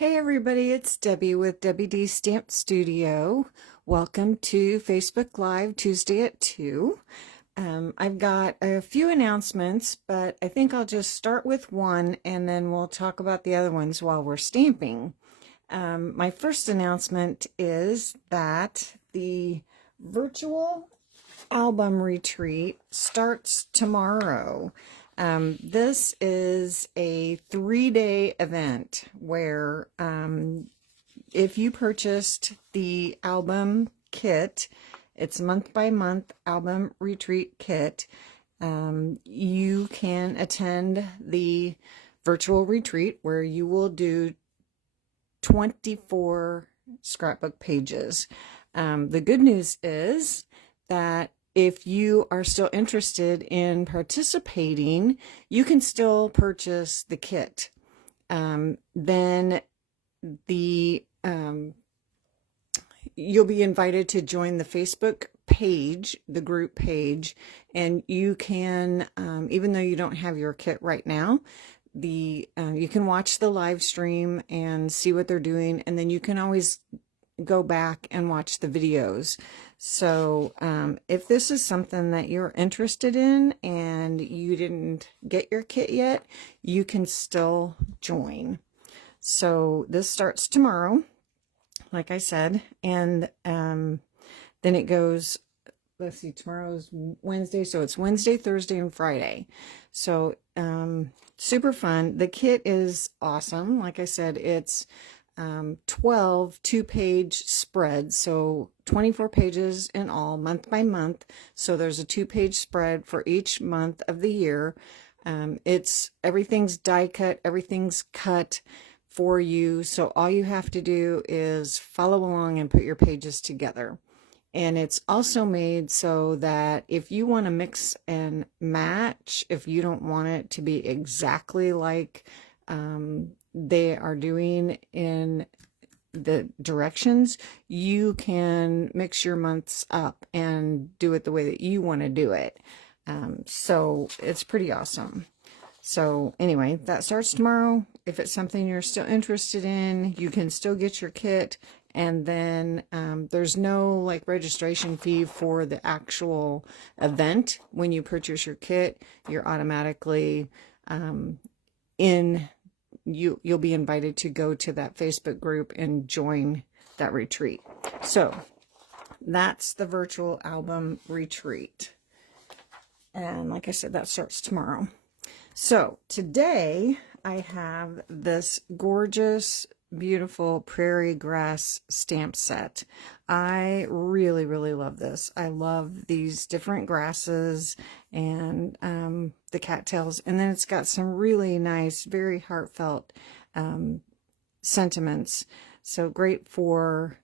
Hey everybody, it's Debbie with Debbie D Stamp Studio. Welcome to Facebook Live Tuesday at 2. I've got a few announcements, but I think I'll just start with one and then we'll talk about the other ones while we're stamping. My first announcement is that the virtual album retreat starts tomorrow. This is a 3-day event where if you purchased the album kit, it's month by month album retreat kit, you can attend the virtual retreat where you will do 24 scrapbook pages. The good news is that if you are still interested in participating, you can still purchase the kit. Then you'll be invited to join the Facebook page, the group page, and you can, even though you don't have your kit right now, you can watch the live stream and see what they're doing, and then you can always go back and watch the videos. So if this is something that you're interested in and you didn't get your kit yet, you can still join. So this starts tomorrow, like I said, and then it goes, let's see, tomorrow's Wednesday, so it's Wednesday, Thursday, and Friday. So super fun. The kit is awesome. Like I said, it's 12 two-page spreads, so 24 pages in all, month by month. So there's a 2-page spread for each month of the year. Everything's die cut, everything's cut for you. So all you have to do is follow along and put your pages together. And it's also made so that if you want to mix and match, if you don't want it to be exactly like they are doing in the directions, you can mix your months up and do it the way that you want to do it. So it's pretty awesome. So anyway, that starts tomorrow. If it's something you're still interested in, you can still get your kit. And then there's no like registration fee for the actual event. When you purchase your kit, you're automatically you'll be invited to go to that Facebook group and join that retreat. So that's the virtual album retreat. And like I said, that starts tomorrow. So today I have this gorgeous, beautiful Prairie Grass stamp set. I really, really love this. I love these different grasses and the cattails. And then it's got some really nice, very heartfelt sentiments. So great for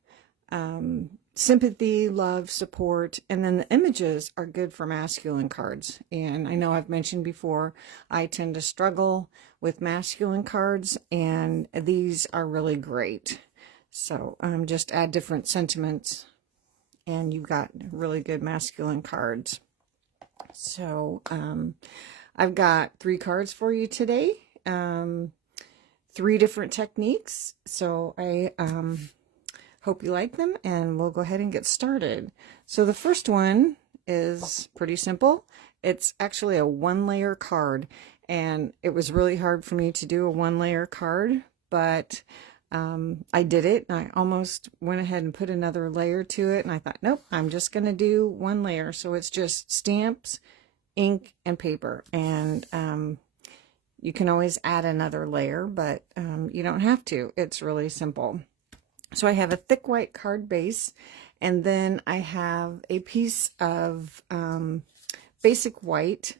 sympathy, love, support, and then the images are good for masculine cards. And I know I've mentioned before, I tend to struggle with masculine cards, and these are really great. So just add different sentiments, and you've got really good masculine cards. So I've got 3 cards for you today, 3 different techniques. So I hope you like them, and we'll go ahead and get started. So the first one is pretty simple. It's actually a 1-layer card, and it was really hard for me to do a 1-layer card, but I did it. I almost went ahead and put another layer to it, and I thought, nope, I'm just going to do 1 layer. So it's just stamps, ink, and paper, and you can always add another layer, but you don't have to. It's really simple. So I have a thick white card base, and then I have a piece of basic white,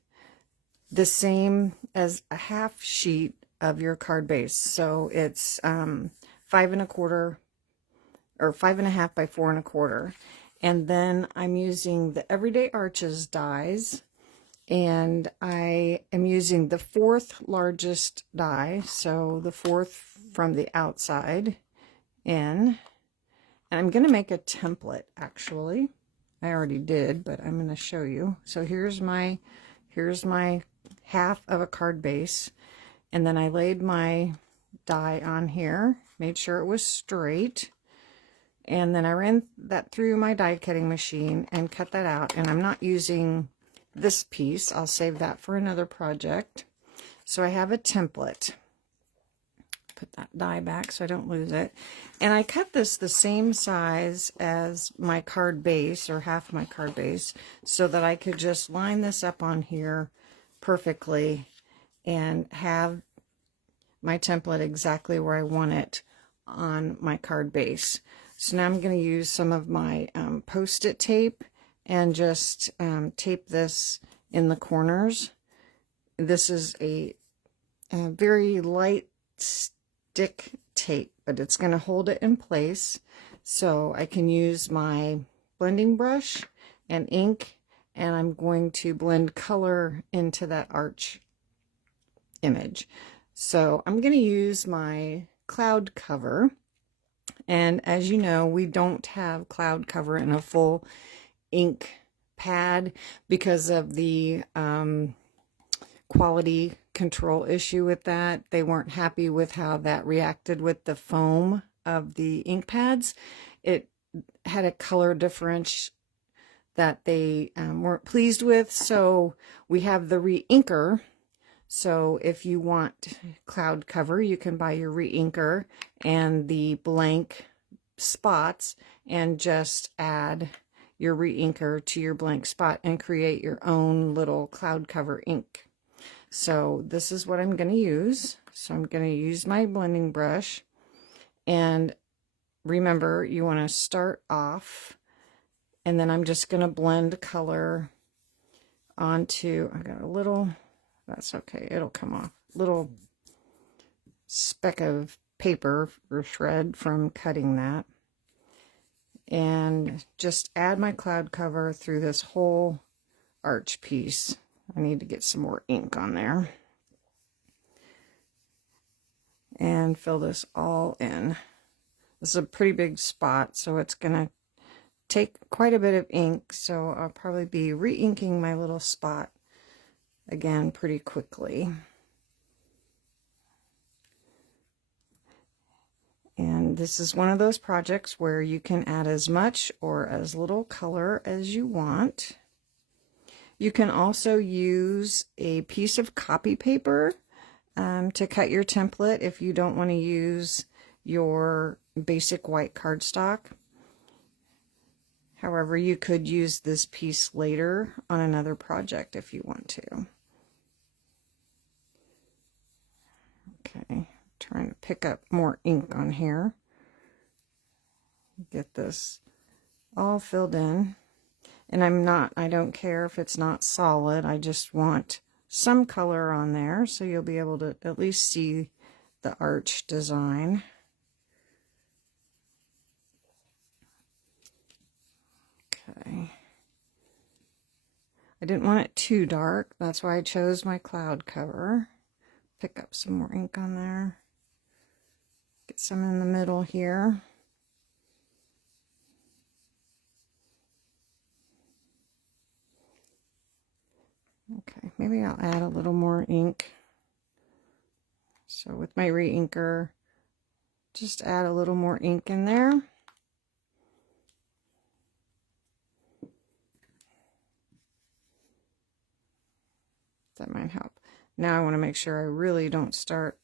the same as a half sheet of your card base. So it's 5 1/4 or 5 1/2 by 4 1/4. And then I'm using the Everyday Arches dies, and I am using the 4th largest die, so the 4th from the outside in, and I'm going to make a template. Actually, I already did, but I'm going to show you. So here's my half of a card base, and then I laid my die on here, made sure it was straight, and then I ran that through my die cutting machine and cut that out. And I'm not using this piece, I'll save that for another project. So I have a template. Put that die back so I don't lose it. And I cut this the same size as my card base, or half my card base, so that I could just line this up on here perfectly and have my template exactly where I want it on my card base. So now I'm going to use some of my post-it tape and just tape this in the corners. This is a very light stick tape, but it's going to hold it in place. So I can use my blending brush and ink, and I'm going to blend color into that arch image. So I'm going to use my cloud cover, and as you know, we don't have cloud cover in a full ink pad because of the quality control issue with that. They weren't happy with how that reacted with the foam of the ink pads. It had a color difference that they weren't pleased with, so we have the re-inker. So if you want cloud cover, you can buy your re-inker and the blank spots and just add your re-inker to your blank spot and create your own little cloud cover ink. So this is what I'm going to use. So I'm going to use my blending brush, and remember, you want to start off, and then I'm just going to blend color onto, I got a little, that's okay, it'll come off, little speck of paper or shred from cutting that, and just add my cloud cover through this whole arch piece. I need to get some more ink on there and fill this all in. This is a pretty big spot, so it's gonna take quite a bit of ink, so I'll probably be re-inking my little spot again pretty quickly. And this is one of those projects where you can add as much or as little color as you want. You can also use a piece of copy paper to cut your template if you don't want to use your basic white cardstock. However, you could use this piece later on another project if you want to. Okay, trying to pick up more ink on here. Get this all filled in. And I don't care if it's not solid, I just want some color on there so you'll be able to at least see the arch design. Okay. I didn't want it too dark, that's why I chose my cloud cover. Pick up some more ink on there. Get some in the middle here. Okay, maybe I'll add a little more ink. So with my re-inker, just add a little more ink in there. That might help. Now I want to make sure I really don't start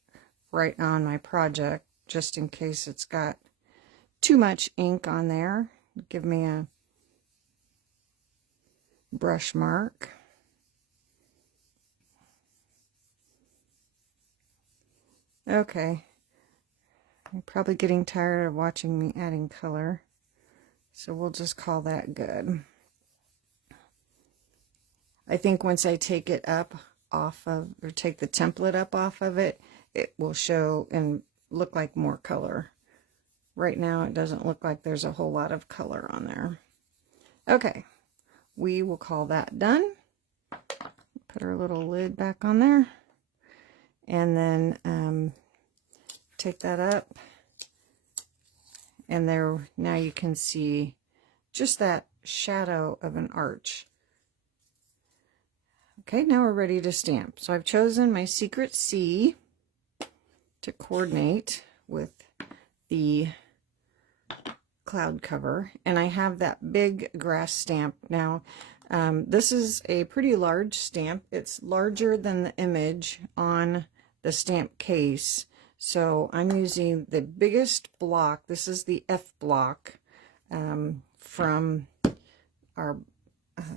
right on my project, just in case it's got too much ink on there. Give me a brush mark. Okay, you're probably getting tired of watching me adding color, so we'll just call that good. I think once I take it up off of, or take the template up off of it, it will show and look like more color. Right now it doesn't look like there's a whole lot of color on there. Okay, we will call that done. Put our little lid back on there. And then take that up, and there, now you can see just that shadow of an arch. Okay, now we're ready to stamp. So I've chosen my Secret C to coordinate with the cloud cover. And I have that big grass stamp. Now, this is a pretty large stamp. It's larger than the image on the stamp case. So I'm using the biggest block. This is the F block from our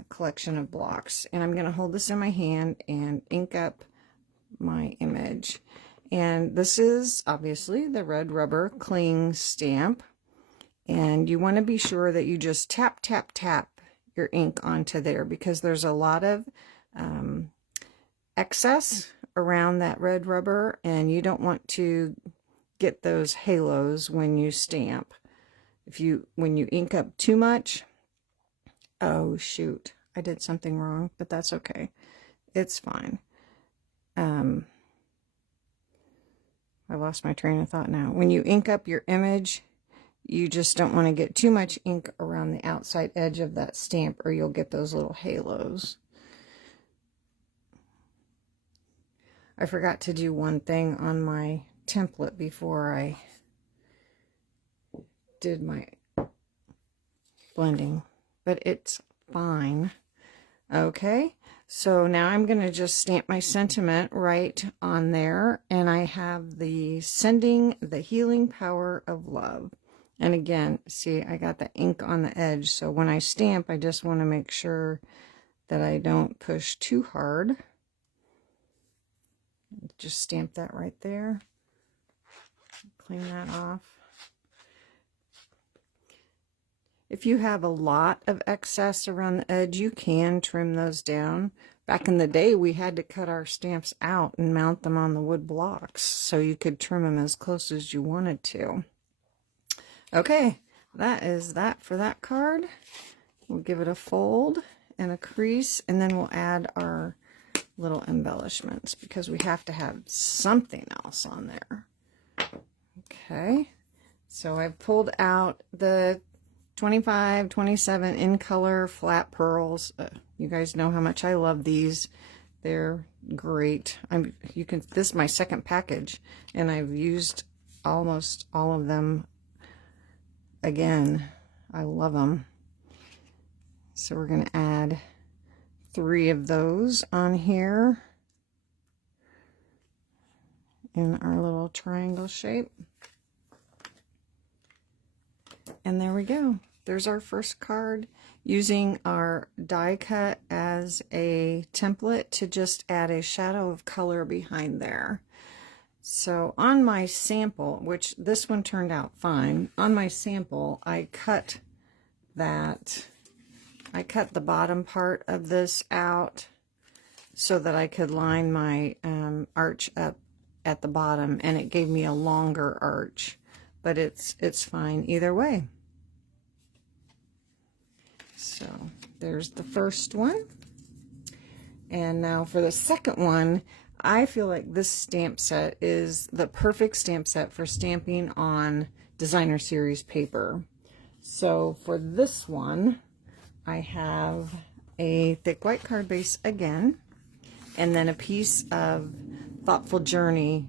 collection of blocks. And I'm going to hold this in my hand and ink up my image. And this is obviously the red rubber cling stamp. And you want to be sure that you just tap, tap, tap your ink onto there, because there's a lot of excess around that red rubber, and you don't want to get those halos when you stamp. When you ink up too much, oh shoot, I did something wrong, but that's okay. It's fine. I lost my train of thought now. When you ink up your image, you just don't want to get too much ink around the outside edge of that stamp, or you'll get those little halos. I forgot to do one thing on my template before I did my blending, but it's fine. Okay, so now I'm going to just stamp my sentiment right on there, and I have the sending the healing power of love. And again, see, I got the ink on the edge, so when I stamp, I just want to make sure that I don't push too hard. Just stamp that right there. Clean that off. If you have a lot of excess around the edge, you can trim those down. Back in the day, we had to cut our stamps out and mount them on the wood blocks, so you could trim them as close as you wanted to. Okay, that is that for that card. We'll give it a fold and a crease, and then we'll add our little embellishments, because we have to have something else on there. Okay, so I've pulled out the 25, 27 in color flat pearls. You guys know how much I love these. They're great. This is my second package, and I've used almost all of them again. I love them. So we're going to add 3 of those on here in our little triangle shape. And there we go. There's our first card, using our die cut as a template to just add a shadow of color behind there. So on my sample, which this one turned out fine, on my sample I cut the bottom part of this out so that I could line my arch up at the bottom, and it gave me a longer arch, but it's fine either way. So there's the first one. And now for the second one, I feel like this stamp set is the perfect stamp set for stamping on designer series paper. So for this one, I have a thick white card base again, and then a piece of Thoughtful Journey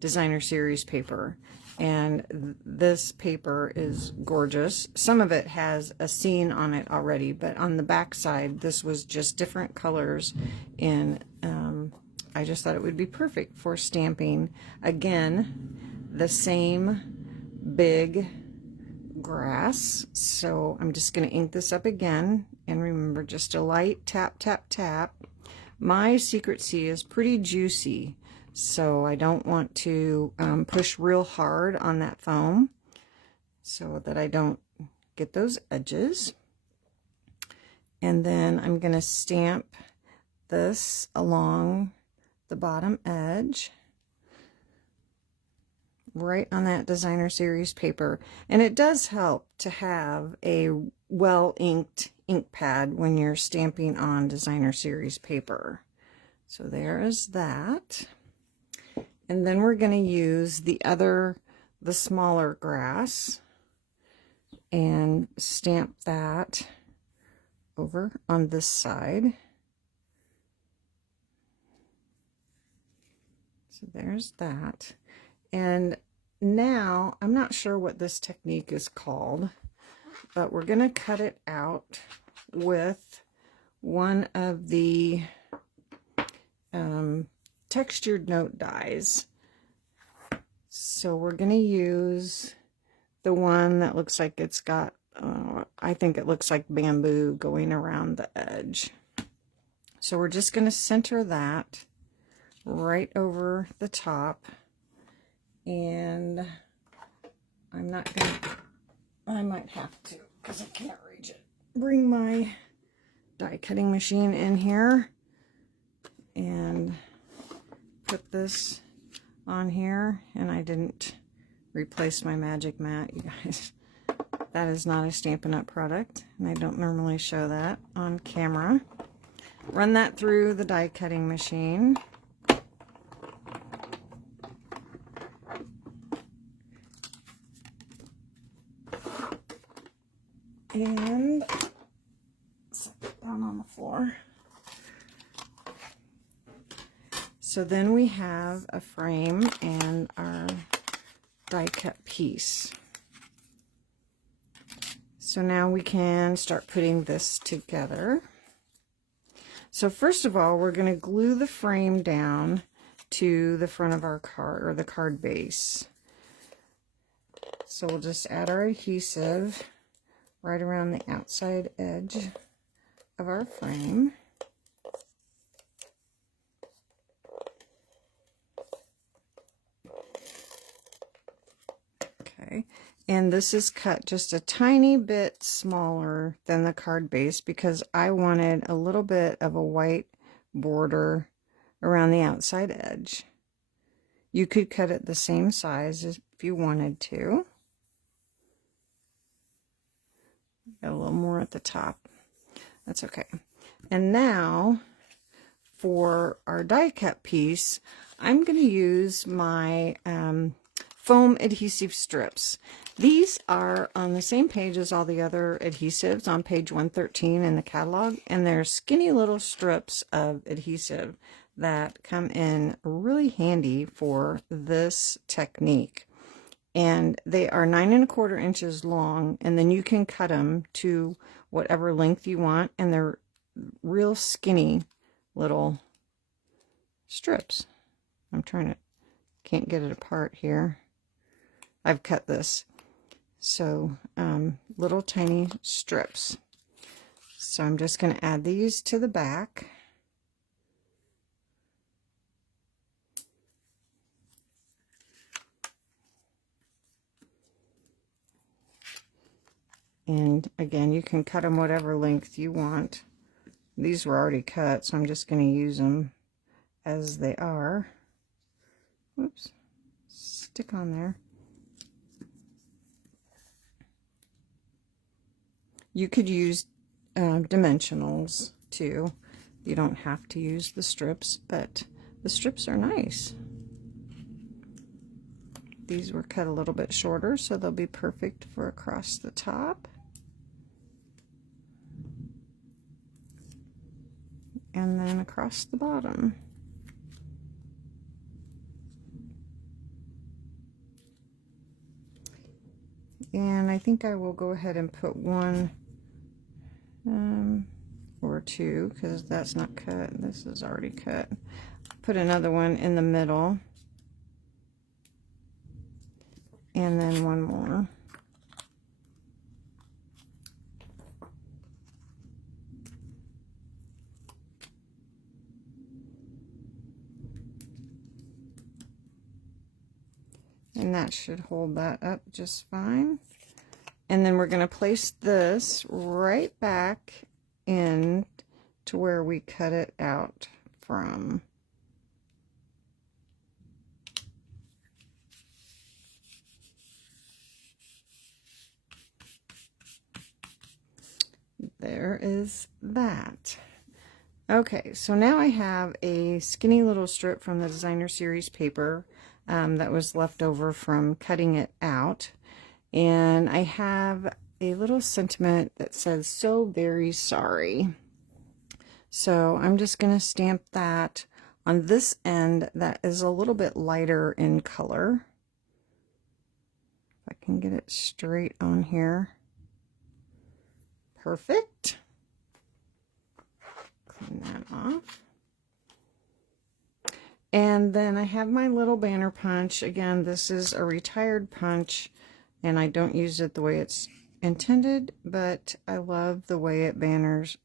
designer series paper. And this paper is gorgeous. Some of it has a scene on it already, but on the back side, this was just different colors. And I just thought it would be perfect for stamping. Again, the same big grass. So I'm just going to ink this up again, and remember, just a light tap, tap, tap. My Secret Sea is pretty juicy, so I don't want to push real hard on that foam so that I don't get those edges. And then I'm going to stamp this along the bottom edge, right on that designer series paper. And it does help to have a well-inked ink pad when you're stamping on designer series paper. So there is that. And then we're going to use the smaller grass and stamp that over on this side. So there's that. And now, I'm not sure what this technique is called, but we're going to cut it out with one of the textured note dies. So we're going to use the one that looks like it's got, I think it looks like bamboo going around the edge. So we're just going to center that right over the top. And I'm not going to, I might have to, because I can't reach it, bring my die cutting machine in here and put this on here. And I didn't replace my magic mat, you guys. That is not a Stampin' Up! Product, and I don't normally show that on camera. Run that through the die cutting machine. And set it down on the floor. So then we have a frame and our die cut piece. So now we can start putting this together. So first of all, we're going to glue the frame down to the front of our card, or the card base. So we'll just add our adhesive right around the outside edge of our frame. Okay, and this is cut just a tiny bit smaller than the card base because I wanted a little bit of a white border around the outside edge. You could cut it the same size if you wanted to. Got a little more at the top. That's okay. And now for our die cut piece, I'm going to use my foam adhesive strips. These are on the same page as all the other adhesives on page 113 in the catalog, and they're skinny little strips of adhesive that come in really handy for this technique. And they are 9 1/4 inches long, and then you can cut them to whatever length you want, and they're real skinny little strips. Can't get it apart here. I've cut this. So little tiny strips. So I'm just going to add these to the back. And again, you can cut them whatever length you want. These were already cut, so I'm just going to use them as they are. Whoops, stick on there. You could use dimensionals too. You don't have to use the strips, but the strips are nice. These were cut a little bit shorter, so they'll be perfect for across the top. And then across the bottom. And I think I will go ahead and put one or two, because that's not cut. This is already cut. Put another one in the middle. And then one more. And that should hold that up just fine. And then we're going to place this right back in to where we cut it out from. There is that. Okay, so now I have a skinny little strip from the designer series paper that was left over from cutting it out. And I have a little sentiment that says, "So very sorry." So I'm just going to stamp that on this end that is a little bit lighter in color. If I can get it straight on here. Perfect. Clean that off. And then I have my little banner punch. Again, this is a retired punch, and I don't use it the way it's intended, but I love the way it banners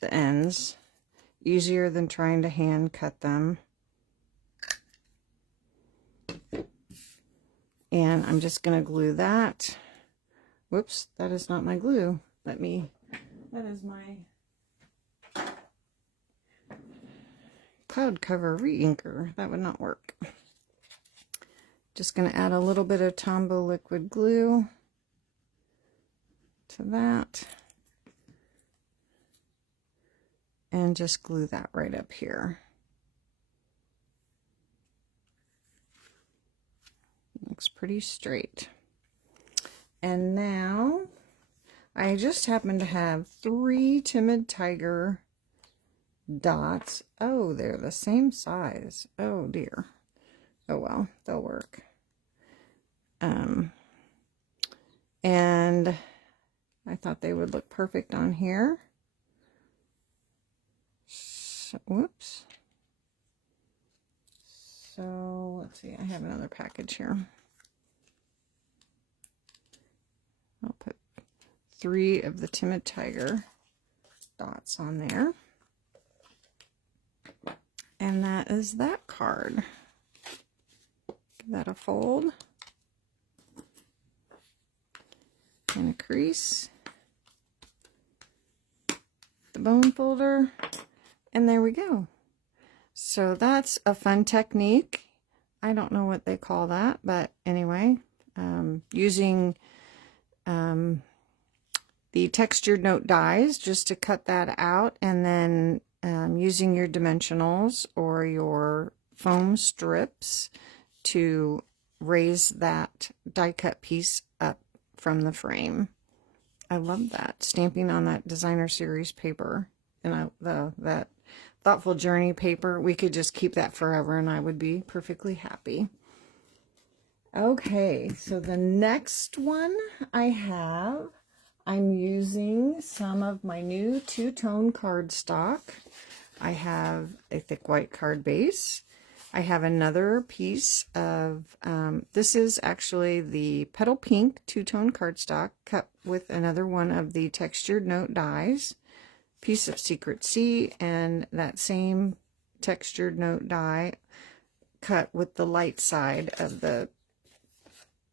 the ends. Easier than trying to hand cut them. And I'm just going to glue that. Whoops, that is not my glue. That is my cloud cover re-inker. That would not work. Just going to add a little bit of Tombow liquid glue to that. And just glue that right up here. Looks pretty straight. And now I just happen to have 3 Timid Tiger dots. Oh, they're the same size. Oh dear. Oh well, they'll work. And I thought they would look perfect on here. So, whoops. So let's see, I have another package here. I'll put 3 of the Timid Tiger dots on there. And that is that card. Give that a fold. And a crease. The bone folder. And there we go. So that's a fun technique. I don't know what they call that, but anyway, using the textured note dies just to cut that out, and then using your dimensionals or your foam strips to raise that die cut piece up from the frame. I love that. Stamping on that designer series paper and that Thoughtful Journey paper. We could just keep that forever and I would be perfectly happy. Okay, so the next one I'm using some of my new two-tone cardstock. I have a thick white card base. I have another piece of, this is actually the Petal Pink two-tone cardstock cut with another one of the textured note dies, piece of Secret Sea, and that same textured note die cut with the light side of the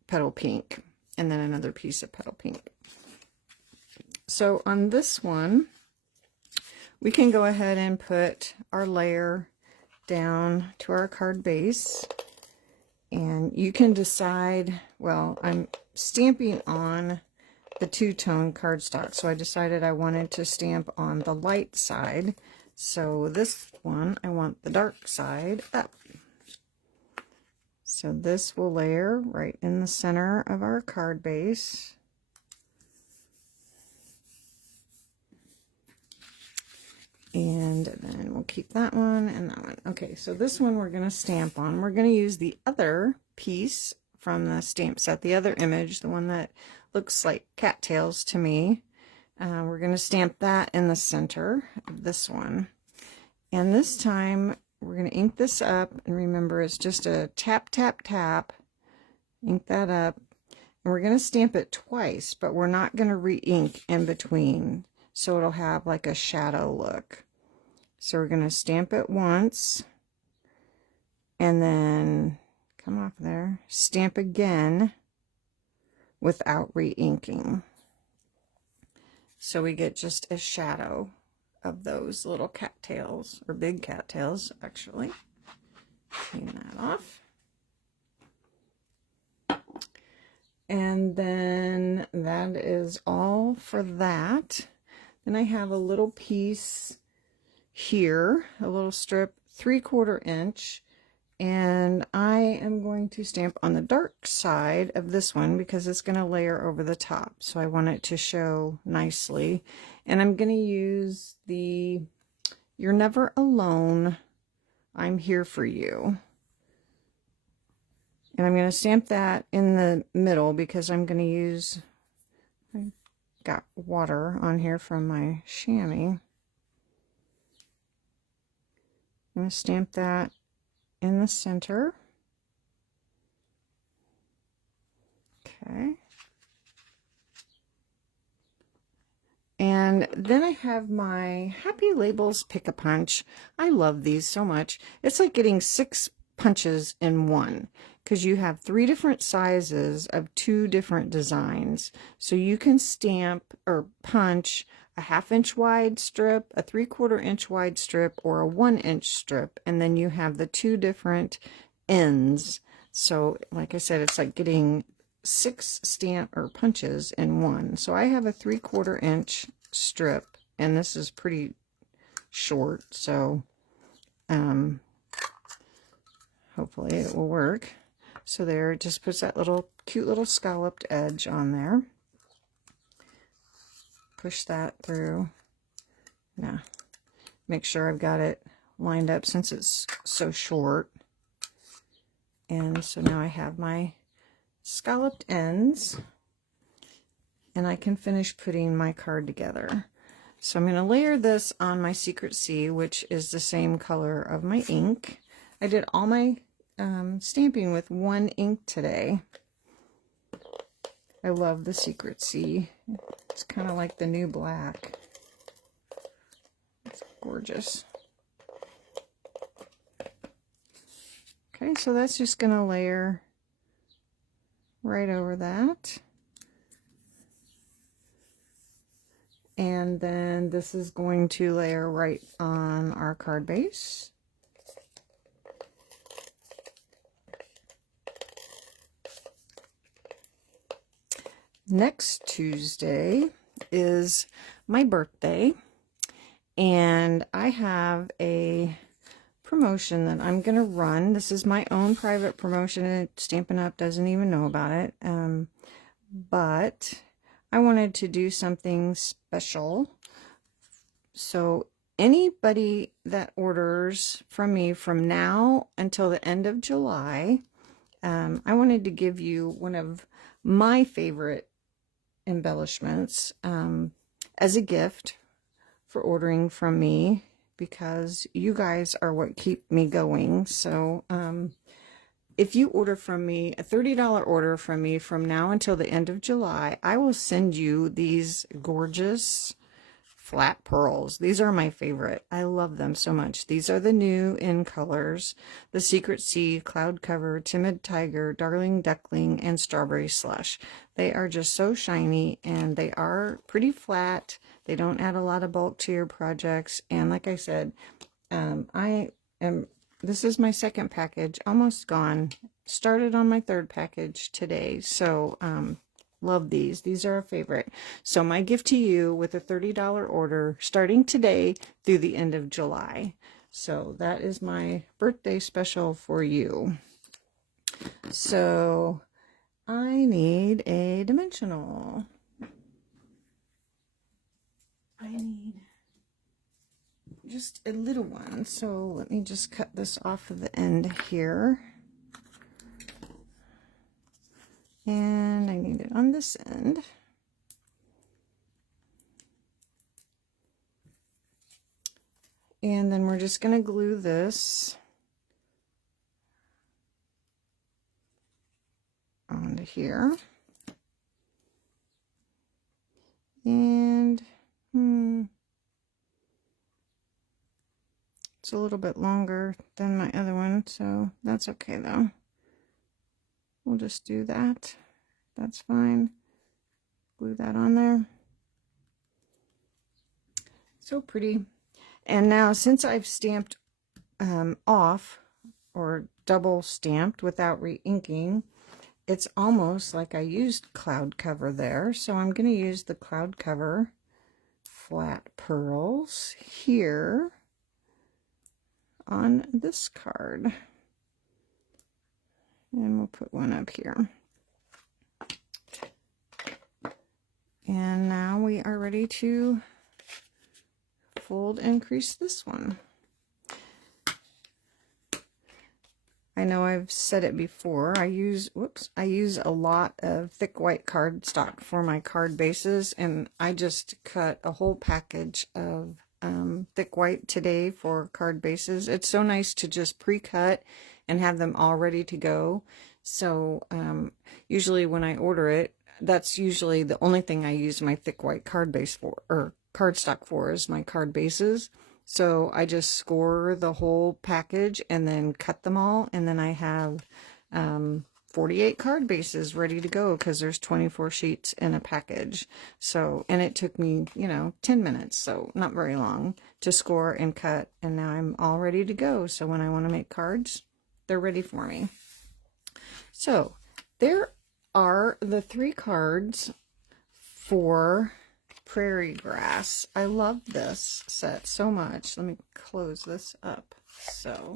Petal Pink, and then another piece of Petal Pink. So on this one, we can go ahead and put our layer down to our card base, and you can decide, well, I'm stamping on the two-tone cardstock, so I decided I wanted to stamp on the light side. So this one, I want the dark side up. So this will layer right in the center of our card base. And then we'll keep that one and that one. Okay, so this one we're going to stamp on. We're going to use the other piece from the stamp set, the other image, the one that looks like cattails to me. We're going to stamp that in the center of this one. And this time we're going to ink this up. And remember, it's just a tap, tap, tap. Ink that up. And we're going to stamp it twice, but we're not going to re-ink in between. So it'll have like a shadow look. So we're going to stamp it once. And then come off there. Stamp again without re-inking. So we get just a shadow of those little cattails, or big cattails actually. Clean that off. And then that is all for that. Then I have a little piece here, a little strip, 3/4 inch, and I am going to stamp on the dark side of this one because it's going to layer over the top. So I want it to show nicely. And I'm going to use the You're Never Alone, I'm Here For You. And I'm going to stamp that in the middle because I'm going to use, I got water on here from my chamois. I'm going to stamp that in the center. Okay. And then I have my Happy Labels Pick-a-Punch. I love these so much. It's like getting 6 punches in one because you have 3 different sizes of 2 different designs. So you can stamp or punch a 1/2 inch wide strip, a 3/4 inch wide strip, or a 1 inch strip. And then you have the 2 different ends. So like I said, it's like getting 6 stamp or punches in one. So I have a 3/4 inch strip, and this is pretty short, so hopefully it will work. So there, it just puts that little cute little scalloped edge on there. Push that through. Now, make sure I've got it lined up since it's so short. And so now I have my scalloped ends, and I can finish putting my card together. So I'm going to layer this on my Secret C, which is the same color of my ink. I did all my stamping with 1 ink today. I love the Secret C. It's kind of like the new black. It's gorgeous. Okay, so that's just going to layer right over that. And then this is going to layer right on our card base. Next Tuesday is my birthday, and I have a promotion that I'm going to run. This is my own private promotion. Stampin' Up! Doesn't even know about it, but I wanted to do something special. So anybody that orders from me from now until the end of July, I wanted to give you one of my favorite embellishments as a gift for ordering from me, because you guys are what keep me going. So if you order from me, a $30 order from me from now until the end of July, I will send you these gorgeous flat pearls. These are my favorite. I love them so much. These are the new in colors: the Secret Sea, Cloud Cover, Timid Tiger, Darling Duckling, and Strawberry Slush. They are just so shiny, and they are pretty flat. They don't add a lot of bulk to your projects. And like I said, this is my 2nd package, almost gone. Started on my 3rd package today. So love these. These are a favorite. So my gift to you with a $30 order starting today through the end of July. So that is my birthday special for you. So I need a dimensional. I need just a little one. So let me just cut this off of the end here. And I need it on this end. And then we're just going to glue this onto here. And it's a little bit longer than my other one, so that's okay though. We'll just do that. That's fine. Glue that on there. So pretty. And now, since I've stamped off or double stamped without re-inking, it's almost like I used Cloud Cover there. So I'm going to use the Cloud Cover flat pearls here on this card. And we'll put one up here. And now we are ready to fold and crease this one. I know I've said it before. I use a lot of thick white cardstock for my card bases, and I just cut a whole package of thick white today for card bases. It's so nice to just pre-cut and have them all ready to go. So usually when I order it, that's usually the only thing I use my thick white card base for, or cardstock for, is my card bases. So I just score the whole package and then cut them all, and then I have 48 card bases ready to go because there's 24 sheets in a package. So, and it took me, 10 minutes, so not very long to score and cut, and now I'm all ready to go. So when I want to make cards, they're ready for me. So there are the 3 cards for Prairie Grass. I love this set so much. Let me close this up. So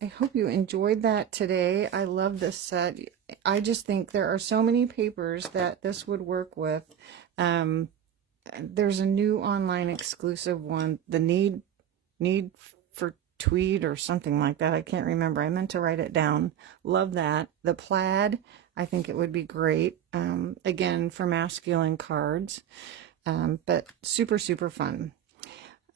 I hope you enjoyed that today. I love this set. I just think there are so many papers that this would work with. There's a new online exclusive one, the need for tweed or something like that. I can't remember. I meant to write it down. Love that. The plaid, I think it would be great. Again, for masculine cards, but super, super fun.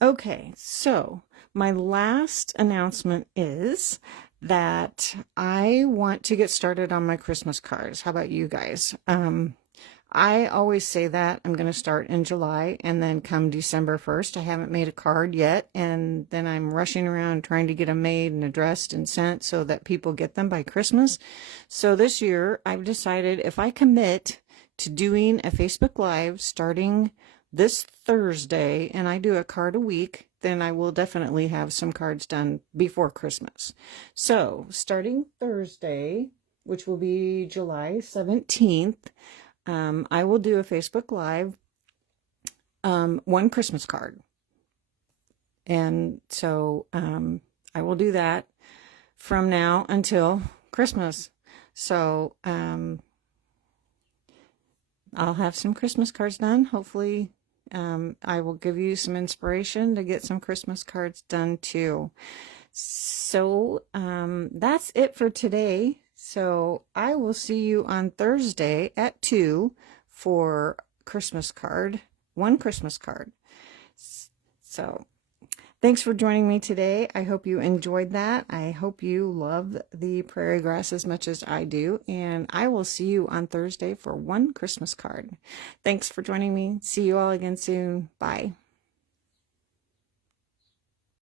Okay, so my last announcement is that I want to get started on my Christmas cards. How about you guys? I always say that I'm going to start in July, and then come December 1st, I haven't made a card yet, and then I'm rushing around trying to get them made and addressed and sent so that people get them by Christmas. So this year, I've decided if I commit to doing a Facebook Live starting this Thursday, and I do a card a week, then I will definitely have some cards done before Christmas. So starting Thursday, which will be July 17th, I will do a Facebook Live, one Christmas card. And so I will do that from now until Christmas. So I'll have some Christmas cards done. Hopefully I will give you some inspiration to get some Christmas cards done too. So that's it for today. So I will see you on Thursday at 2 for one Christmas card. So thanks for joining me today. I hope you enjoyed that. I hope you love the Prairie Grass as much as I do. And I will see you on Thursday for one Christmas card. Thanks for joining me. See you all again soon. Bye.